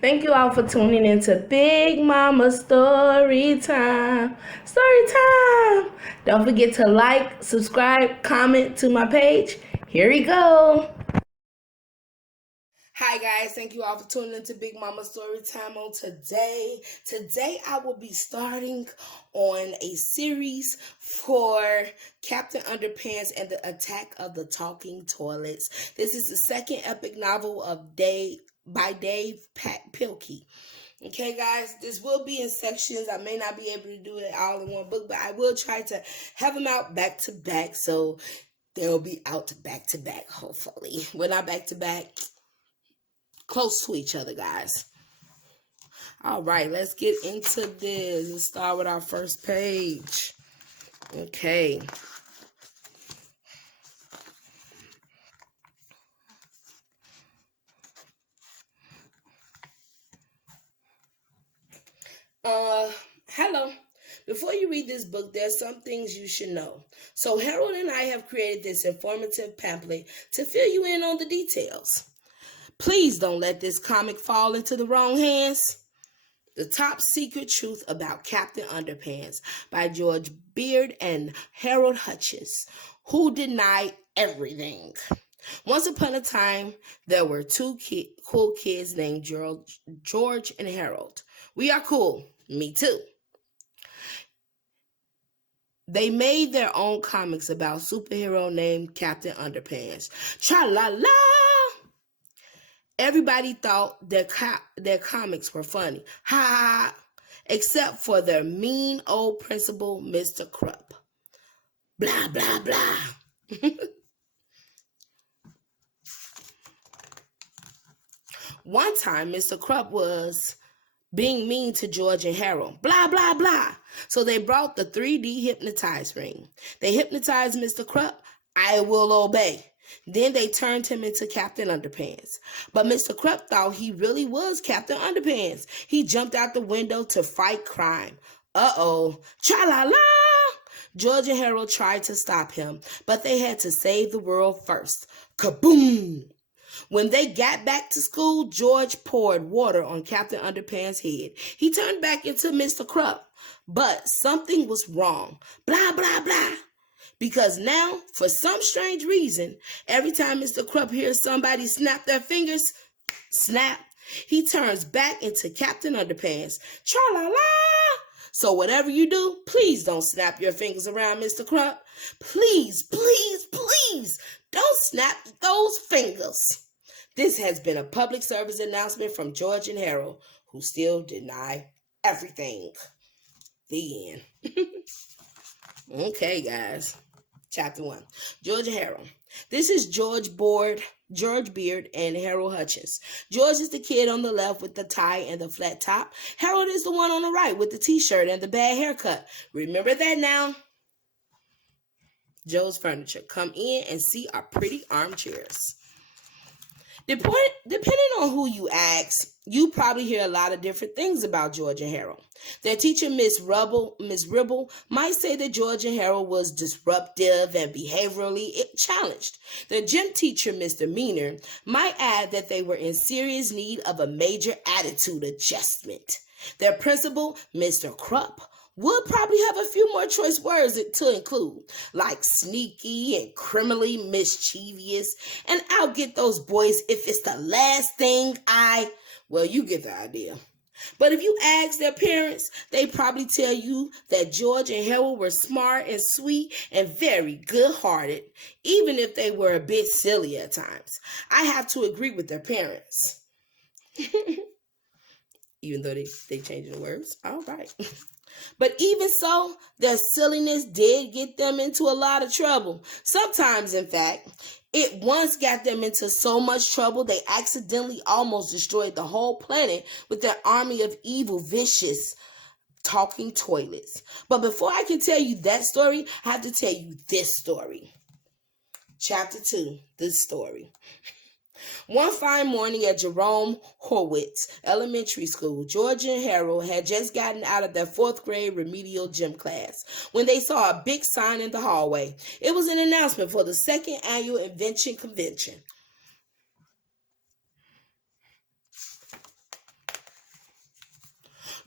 Thank you all for tuning into Big Mama Story Time. Story Time! Don't forget to like, subscribe, comment to my page. Here we go. Hi guys, thank you all for tuning into Big Mama Story Time on today. Today I will be starting on a series for Captain Underpants and the Attack of the Talking Toilets. This is the second epic novel of by Dave Pilkey. Okay, guys, this will be in sections. I may not be able to do it all in one book, but I will try to have them out back to back. So they'll be out back to back, hopefully. Well, not back to back, close to each other, guys. All right, let's get into this. Let's start with our first page. Okay. Hello. Before you read this book, there's some things you should know. So Harold and I have created this informative pamphlet to fill you in on the details. Please don't let this comic fall into the wrong hands. The Top Secret Truth About Captain Underpants by George Beard and Harold Hutchins, who denied everything. Once upon a time, there were two cool kids named George and Harold. We are cool. Me too. They made their own comics about a superhero named Captain Underpants. Tra-la-la! Everybody thought their comics were funny. Ha ha! Except for their mean old principal, Mr. Krupp. Blah, blah, blah. One time, Mr. Krupp was being mean to George and Harold. Blah, blah, blah. So they brought the 3D hypnotize ring. They hypnotized Mr. Krupp. I will obey. Then they turned him into Captain Underpants. But Mr. Krupp thought he really was Captain Underpants. He jumped out the window to fight crime. Uh-oh. Tra-la-la! George and Harold tried to stop him, but they had to save the world first. Kaboom! When they got back to school, George poured water on Captain Underpants' head. He turned back into Mr. Krupp, but something was wrong. Blah, blah, blah. Because now, for some strange reason, every time Mr. Krupp hears somebody snap their fingers, snap, he turns back into Captain Underpants. Tra-la-la! So whatever you do, please don't snap your fingers around Mr. Krupp. Please, please, please, don't snap those fingers. This has been a public service announcement from George and Harold, who still deny everything. The end. Okay, guys. Chapter 1. George and Harold. This is George Beard, and Harold Hutchins. George is the kid on the left with the tie and the flat top. Harold is the one on the right with the t-shirt and the bad haircut. Remember that now? Joe's Furniture. Come in and see our pretty armchairs. Depending on who you ask, you probably hear a lot of different things about George and Harold. Their teacher, Miss Ribble, might say that George and Harold was disruptive and behaviorally challenged. Their gym teacher, Mr. Meaner, might add that they were in serious need of a major attitude adjustment. Their principal, Mr. Krupp, would probably have a few more choice words to include, like sneaky and criminally mischievous, and I'll get those boys if it's the last thing well, you get the idea. But if you ask their parents, they probably tell you that George and Harold were smart and sweet and very good-hearted, even if they were a bit silly at times. I have to agree with their parents. Even though they changed the words. All right. But even so, their silliness did get them into a lot of trouble. Sometimes, in fact, it once got them into so much trouble they accidentally almost destroyed the whole planet with their army of evil, vicious, talking toilets. But before I can tell you that story, I have to tell you this story. Chapter 2, this story. One fine morning at Jerome Horwitz Elementary School, George and Harold had just gotten out of their 4th grade remedial gym class when they saw a big sign in the hallway. It was an announcement for the 2nd annual Invention Convention.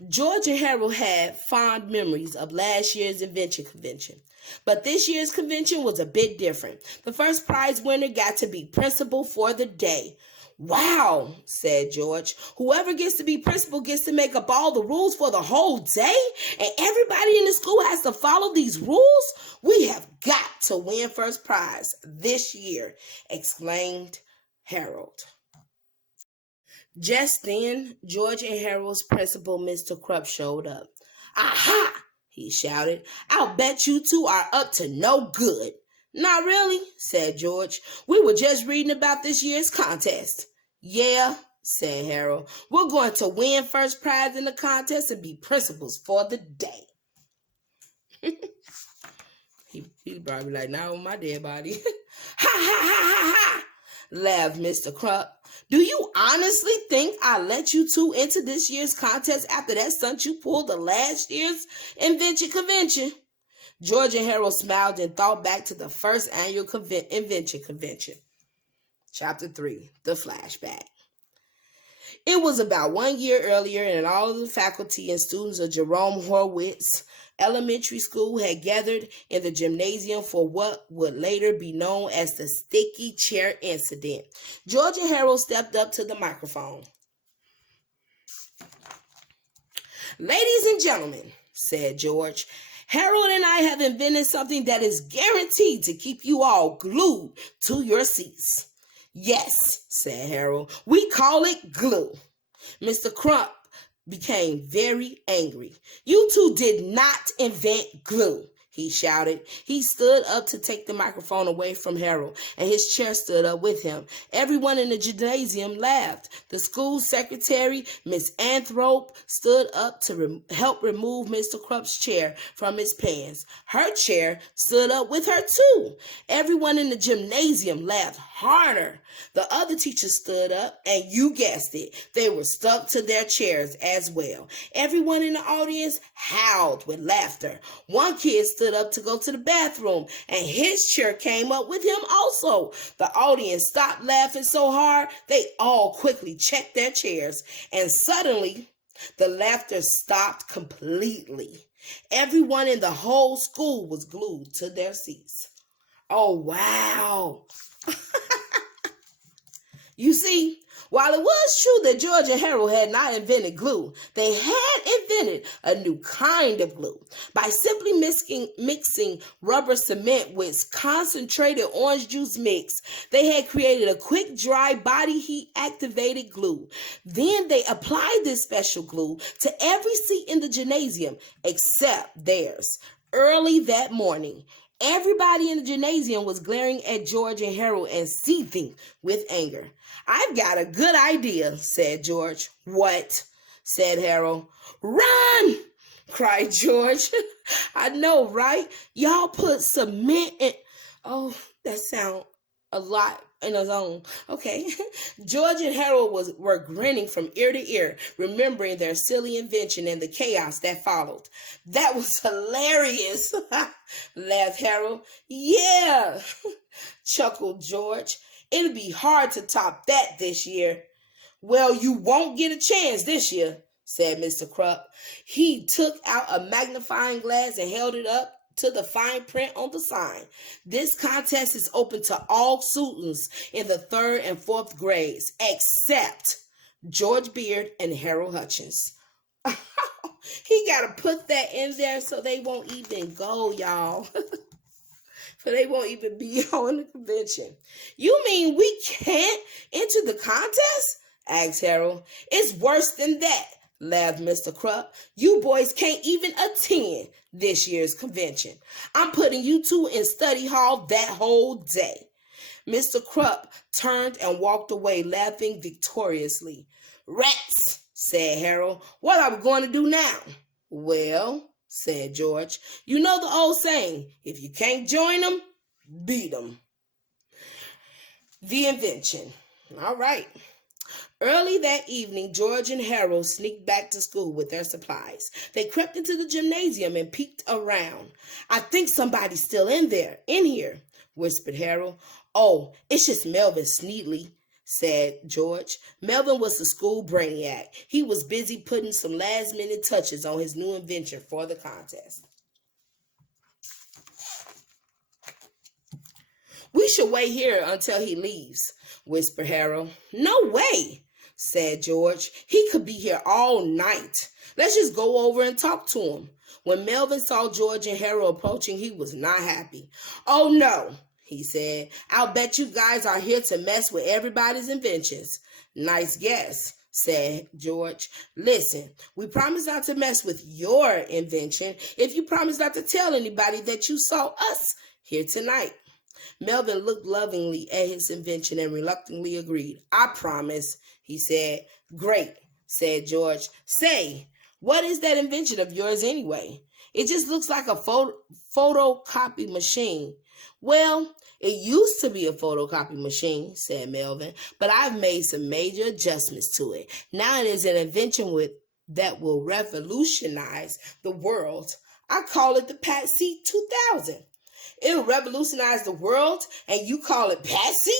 George and Harold had fond memories of last year's invention convention. But this year's convention was a bit different. The first prize winner got to be principal for the day. Wow, said George. Whoever gets to be principal gets to make up all the rules for the whole day? And everybody in the school has to follow these rules? We have got to win first prize this year, exclaimed Harold. Just then, George and Harold's principal, Mr. Krupp, showed up. Aha! He shouted. I'll bet you two are up to no good. Not really, said George. We were just reading about this year's contest. Yeah, said Harold. We're going to win first prize in the contest and be principals for the day. He probably like, not on my dead body. Ha ha ha ha ha! Laughed Mr. Krupp. Do you honestly think I let you two into this year's contest after that stunt you pulled the last year's invention convention? George and Harold smiled and thought back to the first annual invention convention. Chapter 3, The Flashback. It was about 1 year earlier, and all of the faculty and students of Jerome Horwitz Elementary School had gathered in the gymnasium for what would later be known as the sticky chair incident. George and Harold stepped up to the microphone. Ladies and gentlemen, said George, Harold and I have invented something that is guaranteed to keep you all glued to your seats. Yes, said Harold, we call it glue. Mr. Crump became very angry. You two did not invent glue, he shouted. He stood up to take the microphone away from Harold, and his chair stood up with him. Everyone in the gymnasium laughed. The school secretary, Miss Anthrope, stood up to help remove Mr. Crump's chair from his pants. Her chair stood up with her too. Everyone in the gymnasium laughed harder. The other teachers stood up, and you guessed it, they were stuck to their chairs as well. Everyone in the audience howled with laughter. One kid stood up to go to the bathroom, and his chair came up with him also. The audience stopped laughing so hard, they all quickly checked their chairs, and suddenly the laughter stopped completely. Everyone in the whole school was glued to their seats. Oh, wow. You see, while it was true that George and Harold had not invented glue, they had invented a new kind of glue. By simply mixing rubber cement with concentrated orange juice mix, they had created a quick, dry, body heat activated glue. Then they applied this special glue to every seat in the gymnasium except theirs. Early that morning, everybody in the gymnasium was glaring at George and Harold and seething with anger. I've got a good idea, said George. What? Said Harold. Run! Cried George. I know, right? Y'all put cement in... Oh, that sounds a lot in his own. Okay. George and Harold were grinning from ear to ear, remembering their silly invention and the chaos that followed. That was hilarious, laughed Harold. Yeah, chuckled George. It'll be hard to top that this year. Well, you won't get a chance this year, said Mr. Krupp. He took out a magnifying glass and held it up to the fine print on the sign. This contest is open to all students in the 3rd and 4th grades, except George Beard and Harold Hutchins. He got to put that in there so they won't even go, y'all. So they won't even be on the convention. You mean we can't enter the contest? Asked Harold. It's worse than that, laughed Mr. Krupp. You boys can't even attend this year's convention. I'm putting you two in study hall that whole day. Mr. Krupp turned and walked away, laughing victoriously. Rats, said Harold. What are we going to do now? Well, said George, you know the old saying, if you can't join them, beat them. The invention. All right. Early that evening, George and Harold sneaked back to school with their supplies. They crept into the gymnasium and peeked around. I think somebody's still in here, whispered Harold. Oh, it's just Melvin Sneedley, said George. Melvin was the school brainiac. He was busy putting some last-minute touches on his new invention for the contest. "We should wait here until he leaves," whispered Harold. "No way," said George. "He could be here all night. Let's just go over and talk to him." When Melvin saw George and Harold approaching, he was not happy. "Oh, no," he said. "I'll bet you guys are here to mess with everybody's inventions." "Nice guess," said George. "Listen, we promise not to mess with your invention if you promise not to tell anybody that you saw us here tonight." Melvin looked lovingly at his invention and reluctantly agreed. "I promise," he said. "Great," said George. "Say, what is that invention of yours anyway? It just looks like a photocopy machine." "Well, it used to be a photocopy machine," said Melvin, "but I've made some major adjustments to it. Now it is an invention that will revolutionize the world. I call it the Patsy 2000. "It'll revolutionize the world, and you call it Patsy?"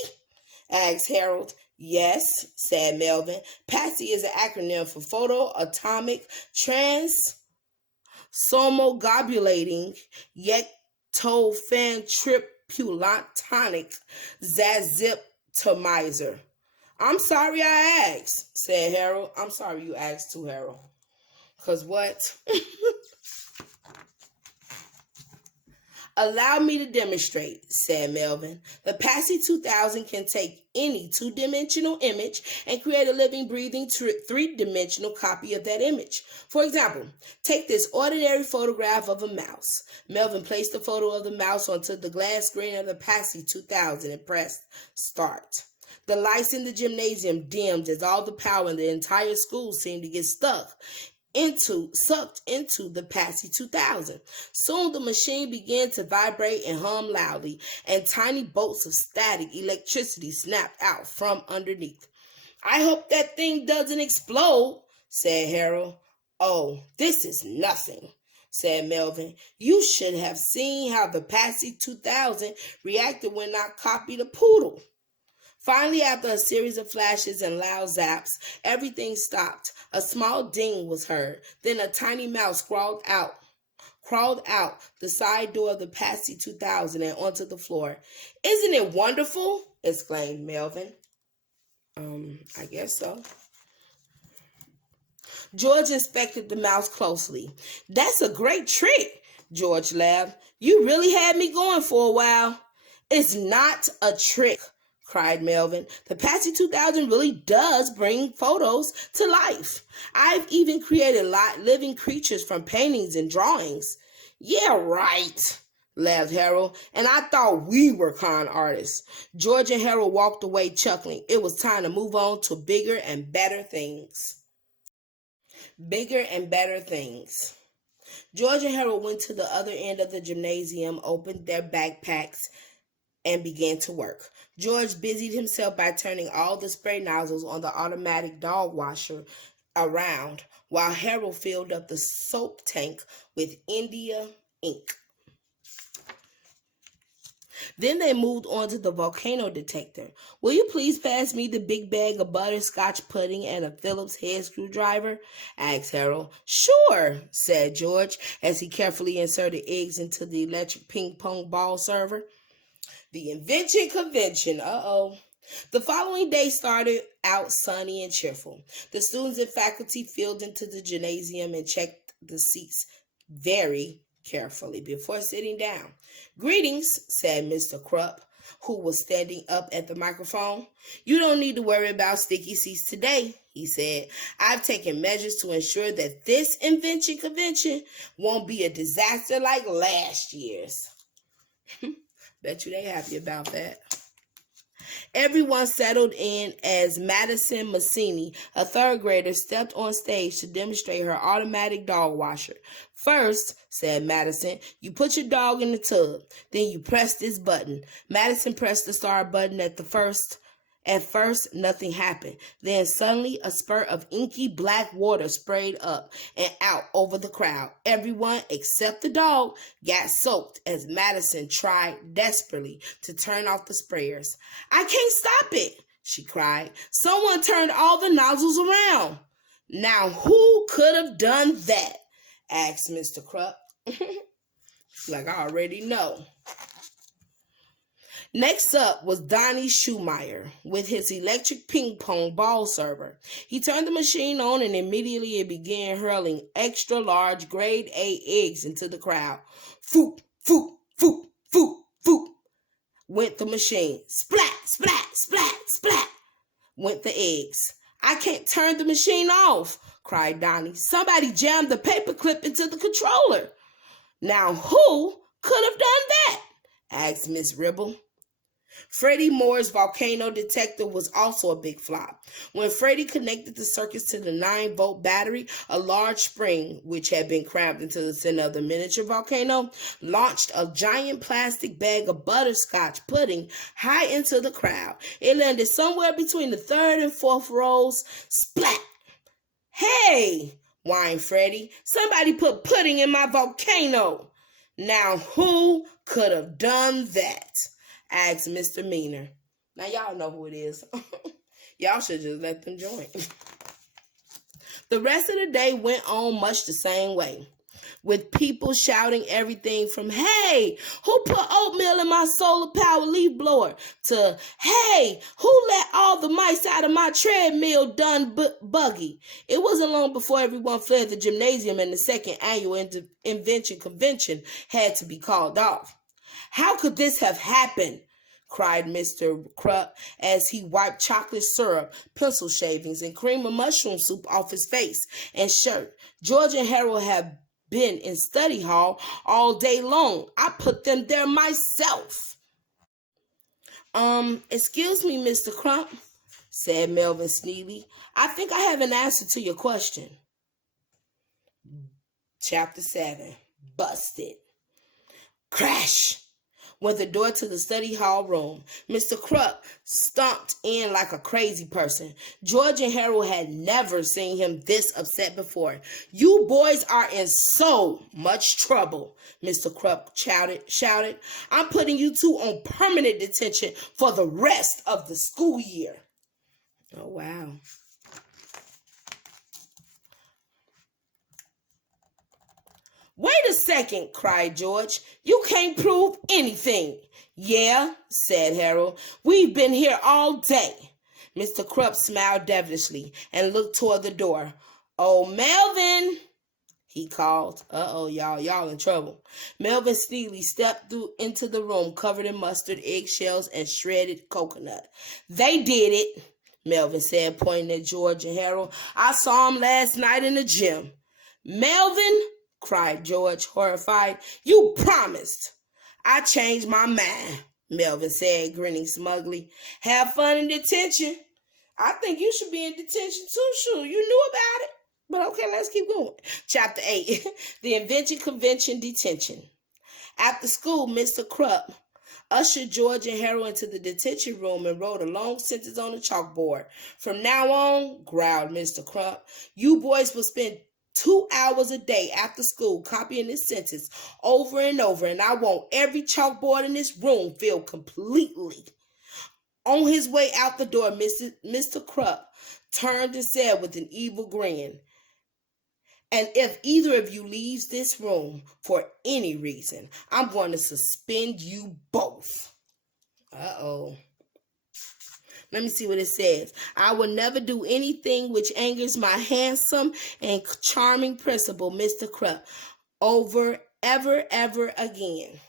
asked Harold. "Yes," said Melvin. "Patsy is an acronym for photoatomic transomogobulating yectophantripulantonic zaziptomizer." "I'm sorry I asked," said Harold. "I'm sorry you asked too, Harold. 'Cause what?" "Allow me to demonstrate," said Melvin. "The Patsy 2000 can take any two-dimensional image and create a living, breathing, three-dimensional copy of that image. For example, take this ordinary photograph of a mouse." Melvin placed the photo of the mouse onto the glass screen of the Patsy 2000 and pressed start. The lights in the gymnasium dimmed as all the power in the entire school seemed to get sucked into the Patsy 2000. Soon the machine began to vibrate and hum loudly, and tiny bolts of static electricity snapped out from underneath. "I hope that thing doesn't explode," said Harold. "Oh, this is nothing," said Melvin. "You should have seen how the Patsy 2000 reacted when I copied a poodle." Finally, after a series of flashes and loud zaps, everything stopped. A small ding was heard. Then a tiny mouse crawled out the side door of the Patsy 2000 and onto the floor. "Isn't it wonderful?" exclaimed Melvin. I guess so." George inspected the mouse closely. "That's a great trick," George laughed. "You really had me going for a while." "It's not a trick," cried Melvin. "The Patsy 2000 really does bring photos to life. I've even created living creatures from paintings and drawings." "Yeah, right," laughed Harold. "And I thought we were con artists." George and Harold walked away chuckling. It was time to move on to bigger and better things. Bigger and better things. George and Harold went to the other end of the gymnasium, opened their backpacks, and began to work. George busied himself by turning all the spray nozzles on the automatic dog washer around, while Harold filled up the soap tank with India ink. Then they moved on to the volcano detector. "Will you please pass me the big bag of butterscotch pudding and a Phillips head screwdriver?" asked Harold. "Sure," said George, as he carefully inserted eggs into the electric ping pong ball server. The invention convention. The following day started out sunny and cheerful. The students and faculty filed into the gymnasium and checked the seats very carefully before sitting down. "Greetings," said Mr. Krupp, who was standing up at the microphone. "You don't need to worry about sticky seats today," he said. "I've taken measures to ensure that this invention convention won't be a disaster like last year's." Bet you they happy about that. Everyone settled in as Madison Massini, a third grader, stepped on stage to demonstrate her automatic dog washer. "First," said Madison, "you put your dog in the tub. Then you press this button." Madison pressed the start button at first, nothing happened. Then suddenly a spurt of inky black water sprayed up and out over the crowd. Everyone except the dog got soaked as Madison tried desperately to turn off the sprayers. "I can't stop it," she cried. Someone turned all the nozzles around. Now, who could have done that? Asked Mr. Krupp. Like I already know. Next up was Donnie Schumeyer with his electric ping pong ball server. He turned the machine on and immediately it began hurling extra large grade A eggs into the crowd. Foop, foop, foop, foop, foop went the machine. Splat, splat, splat, splat went the eggs. I can't turn the machine off, cried Donnie. Somebody jammed the paperclip into the controller. Now who could have done that? Asked Miss Ribble. Freddie Moore's volcano detector was also a big flop. When Freddie connected the circuits to the 9-volt battery, a large spring, which had been crammed into the center of the miniature volcano, launched a giant plastic bag of butterscotch pudding high into the crowd. It landed somewhere between the third and fourth rows. Splat! Hey! Whined Freddie. Somebody put pudding in my volcano. Now who could have done that? Asked Mr. Meaner. Now y'all know who it is. Y'all should just let them join. The rest of the day went on much the same way, with people shouting everything from, hey, who put oatmeal in my solar power leaf blower, to, hey, who let all the mice out of my treadmill done buggy. It wasn't long before everyone fled the gymnasium and the second annual invention convention had to be called off. How could this have happened? Cried Mr. Krupp as he wiped chocolate syrup, pencil shavings, and cream of mushroom soup off his face and shirt. George and Harold have been in study hall all day long. I put them there myself. Excuse me, Mr. Crump, said Melvin Sneely. I think I have an answer to your question. Chapter 7. Busted. Crash! Went the door to the study hall room. Mr. Krupp stomped in like a crazy person. George and Harold had never seen him this upset before. You boys are in so much trouble, Mr. Krupp shouted. I'm putting you two on permanent detention for the rest of the school year. Oh, wow. Wait a second, cried George. You can't prove anything. Yeah, said Harold. We've been here all day. Mr. Krupp smiled devilishly and looked toward the door. Oh, Melvin, he called. Uh-oh, y'all in trouble. Melvin Sneely stepped into the room covered in mustard, eggshells, and shredded coconut. They did it, Melvin said, pointing at George and Harold. I saw him last night in the gym. Melvin, cried George, horrified. You promised. I changed my mind, Melvin said, grinning smugly. Have fun in detention. I think you should be in detention too, sure. You knew about it. But okay, let's keep going. Chapter 8, the Invention Convention Detention. After school, Mr. Krupp ushered George and Harold into the detention room and wrote a long sentence on the chalkboard. From now on, growled Mr. Krupp, you boys will spend 2 hours a day after school copying this sentence over and over, and I want every chalkboard in this room filled completely. On his way out the door, Mr. Krupp turned and said with an evil grin, and if either of you leaves this room for any reason, I'm going to suspend you both. Uh-oh. Let me see what it says. I will never do anything which angers my handsome and charming principal, Mr. Krupp, ever again.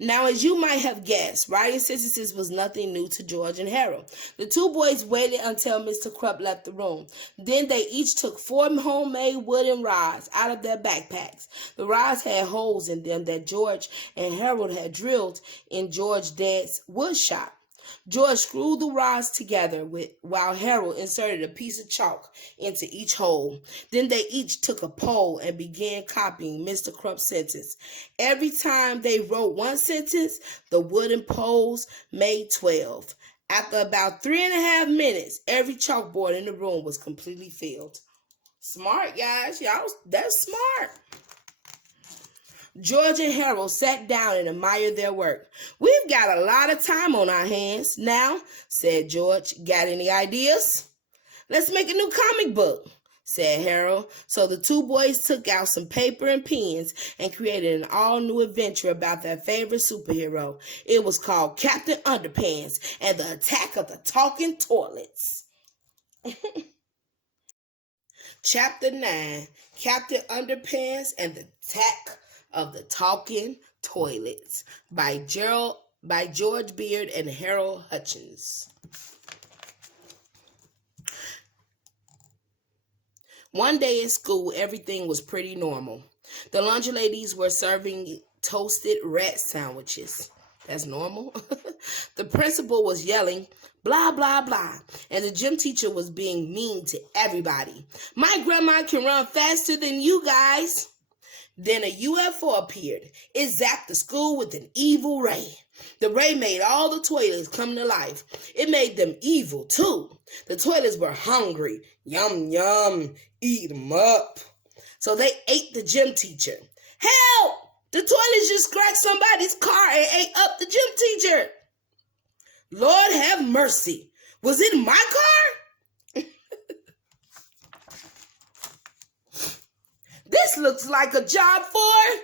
Now, as you might have guessed, writing sentences was nothing new to George and Harold. The two boys waited until Mr. Krupp left the room. Then they each took 4 homemade wooden rods out of their backpacks. The rods had holes in them that George and Harold had drilled in George's dad's wood shop. George screwed the rods together while Harold inserted a piece of chalk into each hole. Then they each took a pole and began copying Mr. Krupp's sentence. Every time they wrote one sentence, the wooden poles made 12. After about 3.5 minutes, every chalkboard in the room was completely filled. Smart, guys. Y'all, that's smart. George and Harold sat down and admired their work. "We've got a lot of time on our hands now," said George. "Got any ideas?" "Let's make a new comic book," said Harold. So the two boys took out some paper and pens and created an all-new adventure about their favorite superhero. It was called Captain Underpants and the Attack of the Talking Toilets. Chapter 9, Captain Underpants and the Attack of the Talking Toilets by George Beard and Harold Hutchins. One day at school, everything was pretty normal. The lunch ladies were serving toasted rat sandwiches. That's normal. The principal was yelling, "Blah, blah, blah," and the gym teacher was being mean to everybody. "My grandma can run faster than you guys." Then a UFO appeared. It zapped the school with an evil ray. The ray made all the toilets come to life. It made them evil, too. The toilets were hungry. Yum, yum, eat them up. So they ate the gym teacher. "Help! The toilets just scratched somebody's car and ate up the gym teacher." "Lord have mercy. Was it my car?" "This looks like a job for..."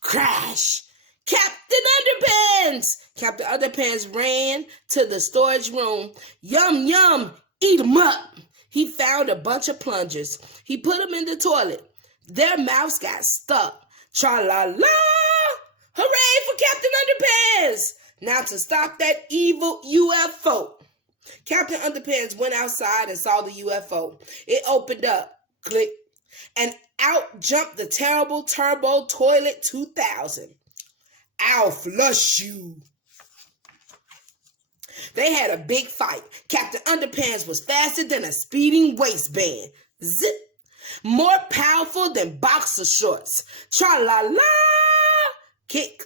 Crash! Captain Underpants! Captain Underpants ran to the storage room. "Yum, yum, eat 'em up." He found a bunch of plungers. He put them in the toilet. Their mouths got stuck. Tra-la-la! Hooray for Captain Underpants! Now to stop that evil UFO. Captain Underpants went outside and saw the UFO. It opened up. Click. And out jumped the terrible Turbo Toilet 2000. "I'll flush you." They had a big fight. Captain Underpants was faster than a speeding waistband. Zip. More powerful than boxer shorts. Tra-la-la. Kick.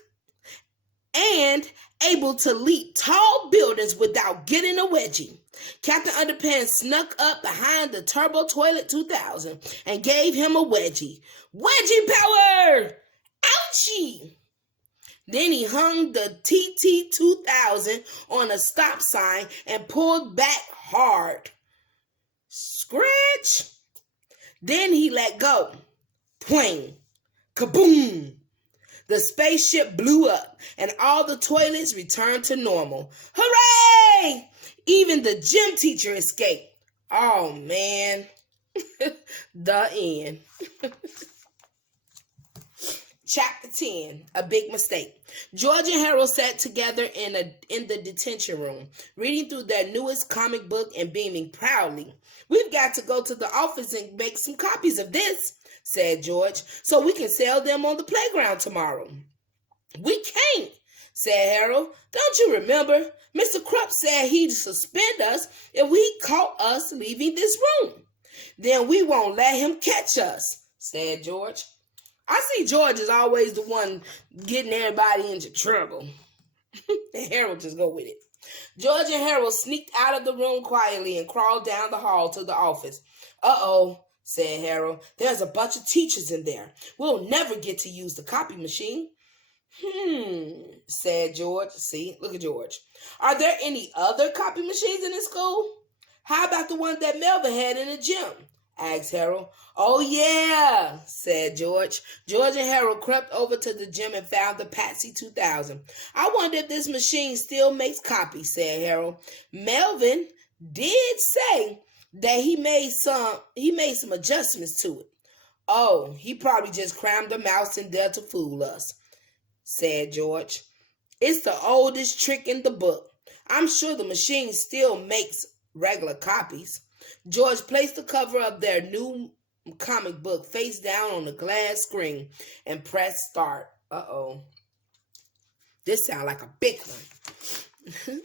And able to leap tall buildings without getting a wedgie. Captain Underpants snuck up behind the Turbo Toilet 2000 and gave him a wedgie. Wedgie power! Ouchie! Then he hung the TT 2000 on a stop sign and pulled back hard. Scratch! Then he let go. Twang! Kaboom! The spaceship blew up and all the toilets returned to normal. Hooray! Even the gym teacher escaped. Oh, man. The end. Chapter 10, A Big Mistake. George and Harold sat together in the detention room, reading through their newest comic book and beaming proudly. "We've got to go to the office and make some copies of this," said George, "so we can sell them on the playground tomorrow." "We can't," said Harold. "Don't you remember? Mr. Krupp said he'd suspend us if he caught us leaving this room." "Then we won't let him catch us," said George. I see George is always the one getting everybody into trouble. And Harold just go with it. George and Harold sneaked out of the room quietly and crawled down the hall to the office. "Uh-oh," said Harold. "There's a bunch of teachers in there. We'll never get to use the copy machine." Said George. See, look at George. "Are there any other copy machines in the school?" "How about the one that Melvin had in the gym?" asked Harold. "Oh, yeah," said George. George and Harold crept over to the gym and found the Patsy 2000. "I wonder if this machine still makes copies," said Harold. "Melvin did say that he made some adjustments to it." "Oh, he probably just crammed a mouse in there to fool us," said George. "It's the oldest trick in the book. I'm sure the machine still makes regular copies." George placed the cover of their new comic book face down on the glass screen and pressed start. Uh-oh. This sounds like a big one.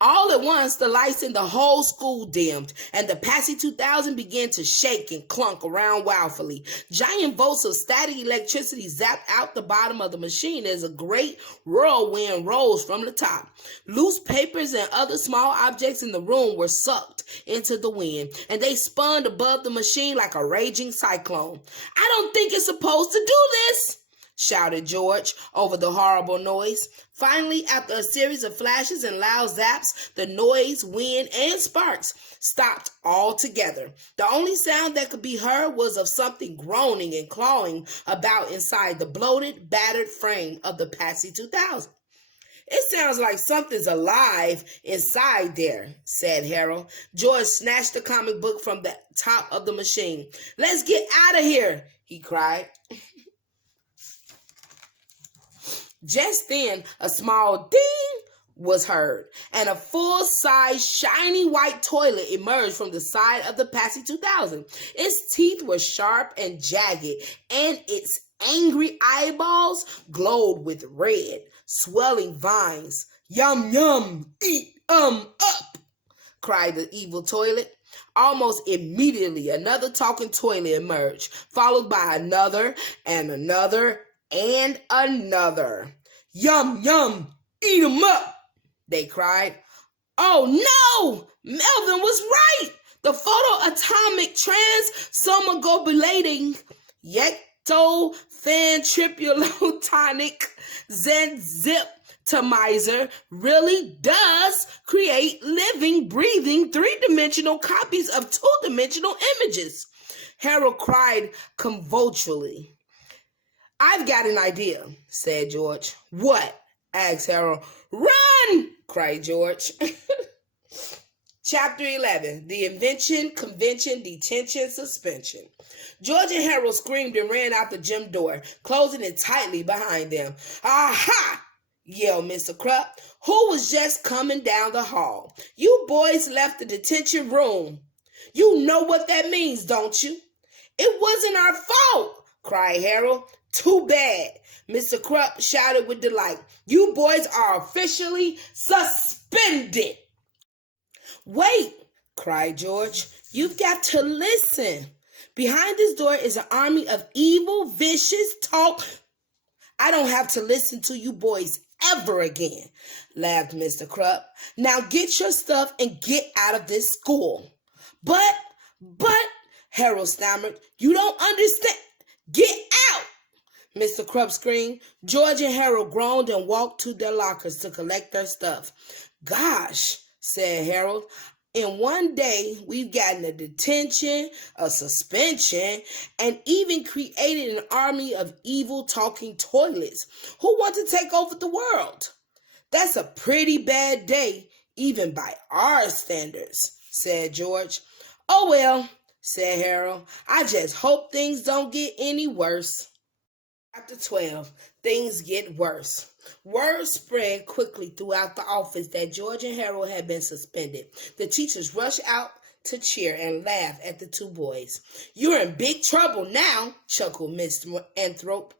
All at once, the lights in the whole school dimmed, and the Patsy 2000 began to shake and clunk around wildly. Giant bolts of static electricity zapped out the bottom of the machine as a great whirlwind rose from the top. Loose papers and other small objects in the room were sucked into the wind, and they spun above the machine like a raging cyclone. "I don't think it's supposed to do this," shouted George over the horrible noise. Finally, after a series of flashes and loud zaps, the noise, wind, and sparks stopped altogether. The only sound that could be heard was of something groaning and clawing about inside the bloated, battered frame of the Patsy 2000. "It sounds like something's alive inside there," said Harold. George snatched the comic book from the top of the machine. "Let's get out of here," he cried. Just then, a small ding was heard, and a full-size, shiny white toilet emerged from the side of the Patsy 2000. Its teeth were sharp and jagged, and its angry eyeballs glowed with red, swelling vines. "Yum, yum, eat, up," cried the evil toilet. Almost immediately, another talking toilet emerged, followed by another and another and another. "Yum, yum, eat 'em up," they cried. "Oh no! Melvin was right! The photoatomic transomogobulating yectophentripulotonic zenziptomizer really does create living, breathing, three-dimensional copies of two-dimensional images," Harold cried convulsively. "I've got an idea," said George. "What?" asked Harold. "Run!" cried George. Chapter 11, The Invention, Convention, Detention, Suspension. George and Harold screamed and ran out the gym door, closing it tightly behind them. "Aha!" yelled Mr. Krupp, who was just coming down the hall. "You boys left the detention room. You know what that means, don't you?" "It wasn't our fault," cried Harold. "Too bad," Mr. Krupp shouted with delight. "You boys are officially suspended." "Wait," cried George. "You've got to listen. Behind this door is an army of evil, vicious talk." "I don't have to listen to you boys ever again," laughed Mr. Krupp. "Now get your stuff and get out of this school." But, Harold stammered, "you don't understand." "Get out!" Mr. Krupp screamed. George and Harold groaned and walked to their lockers to collect their stuff. "Gosh," said Harold, "in one day we've gotten a detention, a suspension, and even created an army of evil talking toilets who want to take over the world. That's a pretty bad day, even by our standards," said George. "Oh well," said Harold, "I just hope things don't get any worse." Chapter 12, Things Get Worse. Word spread quickly throughout the office that George and Harold had been suspended. The teachers rushed out to cheer and laugh at the two boys. "You're in big trouble now," chuckled Mr. Anthrop.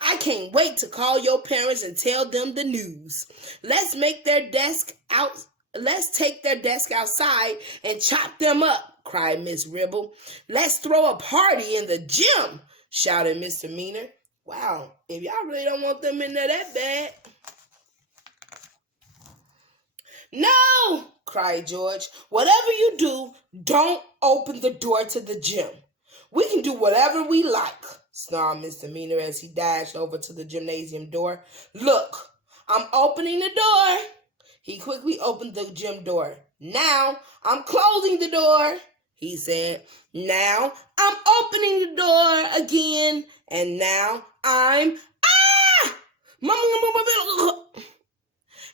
"I can't wait to call your parents and tell them the news. Let's take their desk outside and chop them up," cried Miss Ribble. "Let's throw a party in the gym," shouted Mr. Meaner. Wow, if y'all really don't want them in there that bad. "No!" cried George. "Whatever you do, don't open the door to the gym. We can do whatever we like," snarled Mr. Meaner as he dashed over to the gymnasium door. "Look, I'm opening the door." He quickly opened the gym door. "Now I'm closing the door," he said. "Now I'm opening the door again. And now I'm...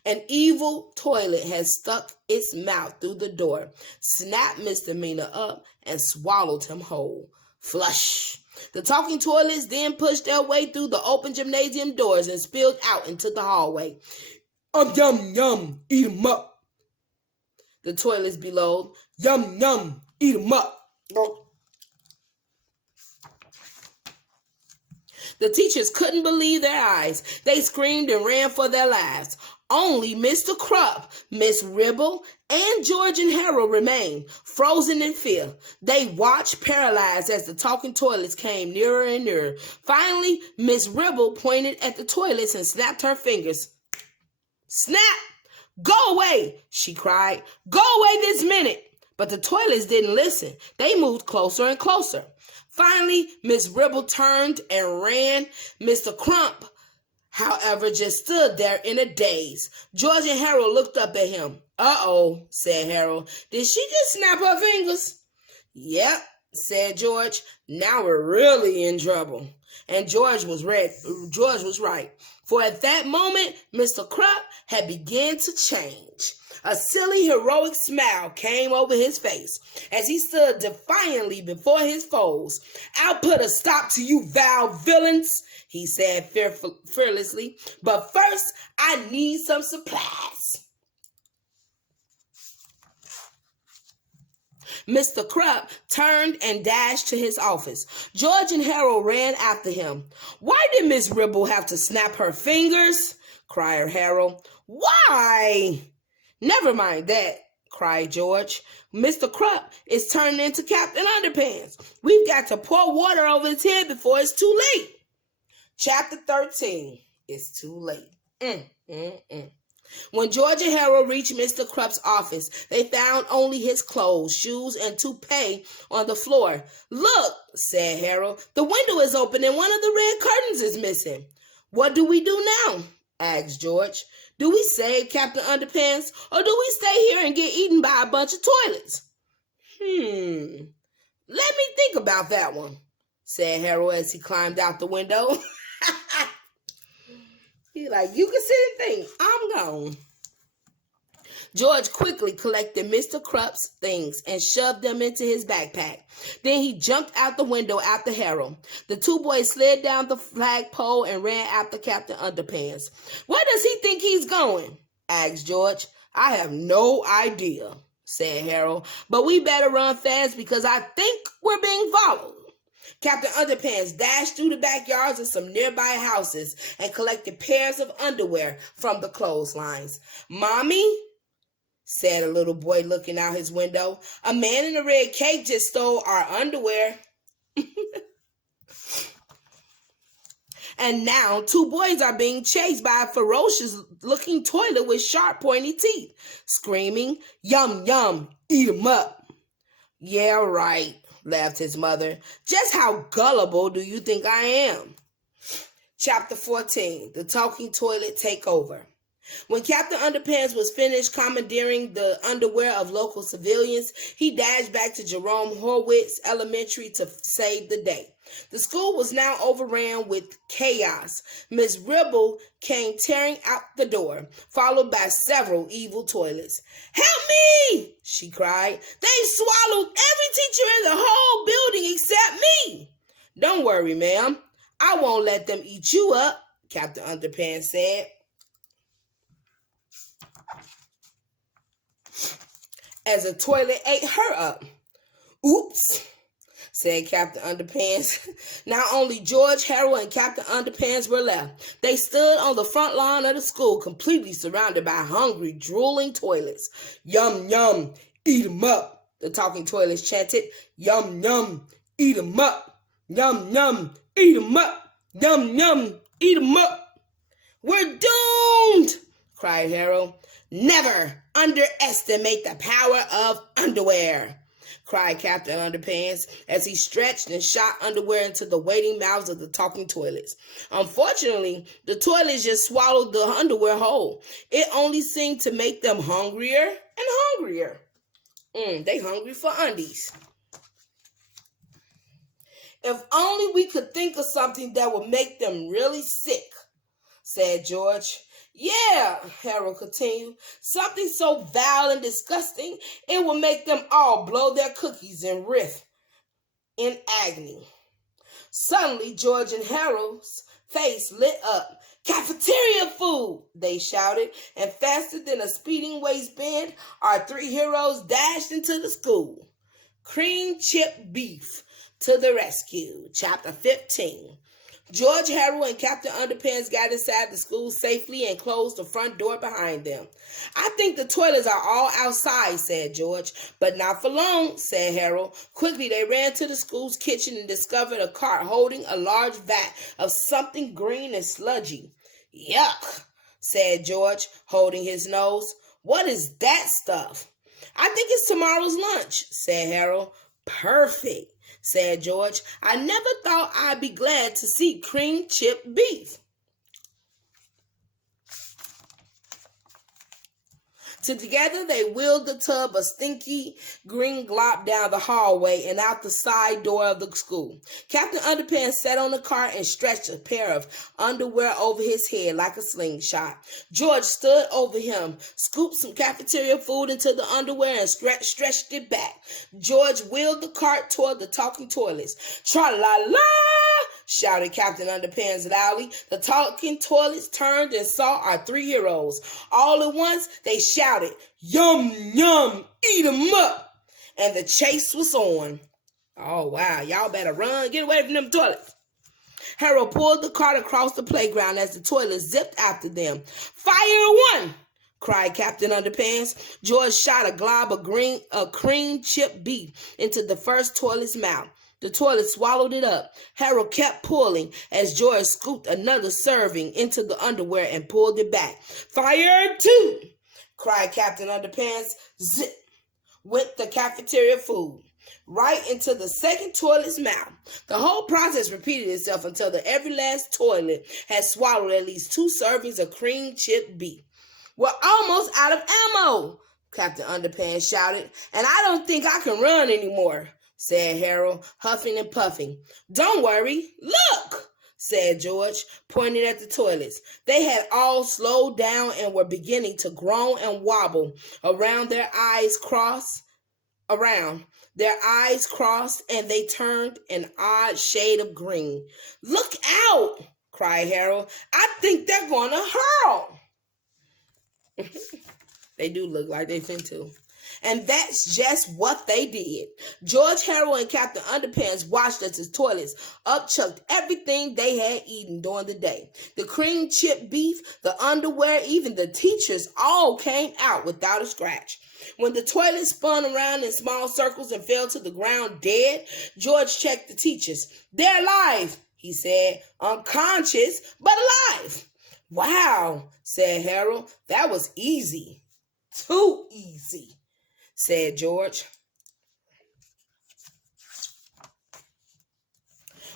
An evil toilet had stuck its mouth through the door, snapped Mr. Meaner up, and swallowed him whole. Flush! The talking toilets then pushed their way through the open gymnasium doors and spilled out into the hallway. Yum, yum, eat 'em up," the toilets bellowed. "Yum, yum, eat 'em up." The teachers couldn't believe their eyes. They screamed and ran for their lives. Only Mr. Krupp, Miss Ribble, and George and Harold remained, frozen in fear. They watched, paralyzed, as the talking toilets came nearer and nearer. Finally, Miss Ribble pointed at the toilets and snapped her fingers. "Snap! Go away!" she cried. "Go away this minute!" But the toilets didn't listen. They moved closer and closer. Finally, Miss Ribble turned and ran. Mr. Crump, however, just stood there in a daze. George and Harold looked up at him. "Uh-oh," said Harold. "Did she just snap her fingers?" "Yep," said George. "Now we're really in trouble." And George was right. For at that moment, Mr. Krupp had begun to change. A silly, heroic smile came over his face as he stood defiantly before his foes. "I'll put a stop to you vile villains," he said fearlessly. "But first, I need some supplies." Mr. Krupp turned and dashed to his office. George and Harold ran after him. "Why did Miss Ribble have to snap her fingers?" cried Harold. "Why?" "Never mind that," cried George. "Mr. Krupp is turning into Captain Underpants. We've got to pour water over his head before it's too late." Chapter 13. It's too late. When George and Harold reached Mr. Krupp's office, they found only his clothes, shoes, and toupee on the floor. "Look," said Harold, "the window is open and one of the red curtains is missing." "What do we do now?" asked George. "Do we save Captain Underpants, or do we stay here and get eaten by a bunch of toilets?" "Let me think about that one," said Harold as he climbed out the window. He's like, "You can sit and think. I'm gone." George quickly collected Mr. Krupp's things and shoved them into his backpack. Then he jumped out the window after Harold. The two boys slid down the flagpole and ran after Captain Underpants. "Where does he think he's going?" asked George. "I have no idea," said Harold. "But we better run fast because I think we're being followed." Captain Underpants dashed through the backyards of some nearby houses and collected pairs of underwear from the clotheslines. "Mommy," said a little boy looking out his window, "a man in a red cape just stole our underwear." And now 2 boys are being chased by a ferocious-looking toilet with sharp, pointy teeth, screaming, "Yum, yum, eat 'em up." "Yeah, right," laughed his mother. "Just how gullible do you think I am?" Chapter 14. The Talking Toilet Takeover. When Captain Underpants was finished commandeering the underwear of local civilians, he dashed back to Jerome Horwitz Elementary to save the day. The school was now overran with chaos. Miss Ribble came tearing out the door, followed by several evil toilets. "Help me!" she cried. "They swallowed every teacher in the whole building except me." "Don't worry, ma'am. I won't let them eat you up," Captain Underpants said. As a toilet ate her up. "Oops," said Captain Underpants. Now only George, Harold, and Captain Underpants were left. They stood on the front lawn of the school, completely surrounded by hungry, drooling toilets. "Yum, yum, eat 'em up," the talking toilets chanted. "Yum, yum, eat 'em up. Yum, yum, eat 'em up. Yum, yum, eat 'em up." "We're doomed," cried Harold. "Never underestimate the power of underwear," cried Captain Underpants as he stretched and shot underwear into the waiting mouths of the talking toilets. Unfortunately, the toilets just swallowed the underwear whole. It only seemed to make them hungrier and hungrier. They hungry for undies. "If only we could think of something that would make them really sick," said George. "Yeah," Harold continued, "something so vile and disgusting it will make them all blow their cookies and writhe in agony." Suddenly, George and Harold's face lit up. "Cafeteria food!" they shouted, and faster than a speeding waistband, our 3 heroes dashed into the school. Cream chip beef to the rescue. Chapter 15. George, Harold, and Captain Underpants got inside the school safely and closed the front door behind them. "I think the toilets are all outside," said George. "But not for long," said Harold. Quickly, they ran to the school's kitchen and discovered a cart holding a large vat of something green and sludgy. "Yuck," said George, holding his nose. "What is that stuff?" "I think it's tomorrow's lunch," said Harold. "Perfect," said George. I never thought I'd be glad to see cream chip beef. Together they wheeled the tub of stinky green glop down the hallway and out the side door of the school. Captain Underpants sat on the cart and stretched a pair of underwear over his head like a slingshot. George stood over him, scooped some cafeteria food into the underwear and stretched it back. George wheeled the cart toward the talking toilets. Tra-la-la! Shouted Captain Underpants loudly. The talking toilets turned and saw our 3 heroes. All at once, they shouted, "Yum, yum, eat 'em up!" And the chase was on. Oh, wow. Y'all better run. Get away from them toilets. Harold pulled the cart across the playground as the toilets zipped after them. "Fire one!" cried Captain Underpants. George shot a glob of cream chip beef into the first toilet's mouth. The toilet swallowed it up. Harold kept pulling as George scooped another serving into the underwear and pulled it back. "Fire two!" cried Captain Underpants. Zip went the cafeteria food right into the second toilet's mouth. The whole process repeated itself until every last toilet had swallowed at least 2 servings of cream chip beef. "We're almost out of ammo," Captain Underpants shouted, "and I don't think I can run anymore," said Harold, huffing and puffing. "Don't worry. Look," said George, pointing at the toilets. They had all slowed down and were beginning to groan and wobble around. Their eyes crossed, and they turned an odd shade of green. "Look out!" cried Harold. "I think they're going to hurl." They do look like they fin to. And that's just what they did. George, Harold, and Captain Underpants watched as the toilets upchucked everything they had eaten during the day. The cream chip beef, the underwear, even the teachers all came out without a scratch. When the toilet spun around in small circles and fell to the ground dead, George checked the teachers. "They're alive," he said. "Unconscious, but alive." "Wow," said Harold. "That was easy." "Too easy," said George.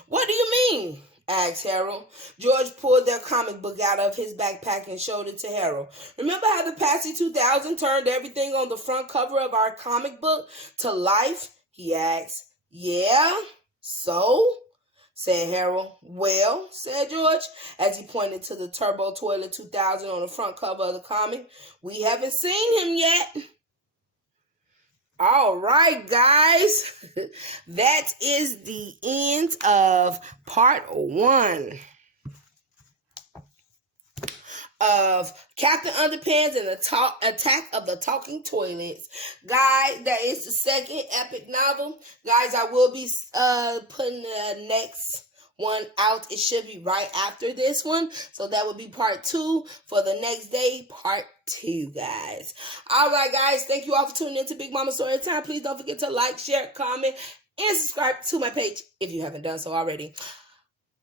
"What do you mean?" asked Harold. George pulled their comic book out of his backpack and showed it to Harold. "Remember how the Patsy 2000 turned everything on the front cover of our comic book to life?" he asked. "Yeah, so?" said Harold. "Well," said George, as he pointed to the Turbo Toilet 2000 on the front cover of the comic, "we haven't seen him yet." All right, guys. That is the end of part 1 of Captain Underpants and the Attack of the Talking Toilets. Guys, that is the second epic novel. Guys, I will be putting the next one out. It should be right after this one. So that would be part 2 for the next day, part 2, guys. All right, guys. Thank you all for tuning in to Big Mama Story Time. Please don't forget to like, share, comment, and subscribe to my page if you haven't done so already.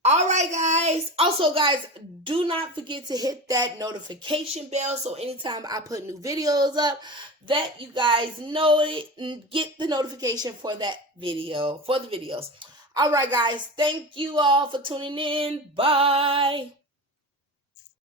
All right, guys. Also, guys, do not forget to hit that notification bell so anytime I put new videos up, that you guys know it and get the notification for the videos. All right, guys. Thank you all for tuning in. Bye.